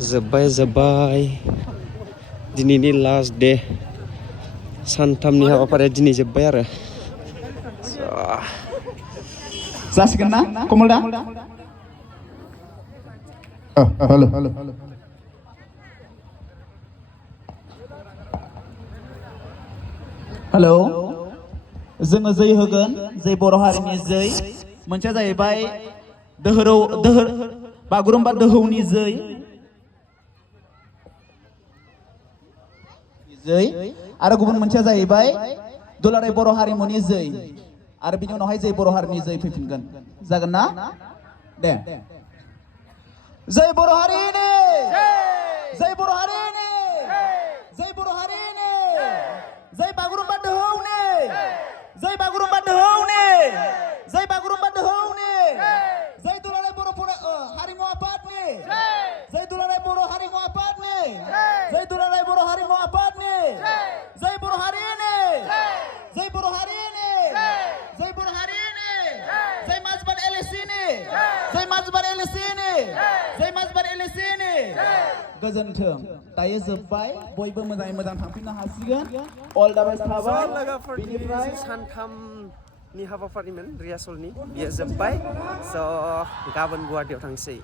जोब्बाय दिनैनि last day सानथामनि हाबाफारिया दिनै जोब्बाय आरो जासिगोन ना कमलदा हेलो हेलो जोङो जै होगोन जै बर' हारिनि जै मोनसेया जाहैबाय बागुरुम्बा दोहौनि जै आरो गुबुन मोनसेया जाहैबाय दुलाराय बर' हारिमुनि जै आरो बिनि उनावहाय जै बर' हारिनि जै फैफिनगोन जागोन ना दे जै बर' हारिनि जै बर' हारिनि जै बर' हारिनि जै बागुरुम्बा दोहौनि जै बागुरुम्बा दोहौनि जै बागुरुम्बा दोहौनि जै दुलाराय बर' हारिमु आफादनि जै दुलाराय बर' हारिमु आफादनि जै दुलाराय बर' हारिमु आफादनि जै बर' हारिनि जै बर' हारिनि जै बर' हारिनि जै माजबार एलएससिनि जै माजबार एलएससिनि जै माजबार एलएससिनि गोजोन्थों दायो जोब्बाय बयबो मोजाङै मोजां थांफिननो हासिगोन अल दा बेस्ट थाबाय बेनिफ्राय सानथामनि हाबाफारिमोन रिहार्सलनि बियो जोब्बाय स' गाबोन गुवाहाटीयाव थांसै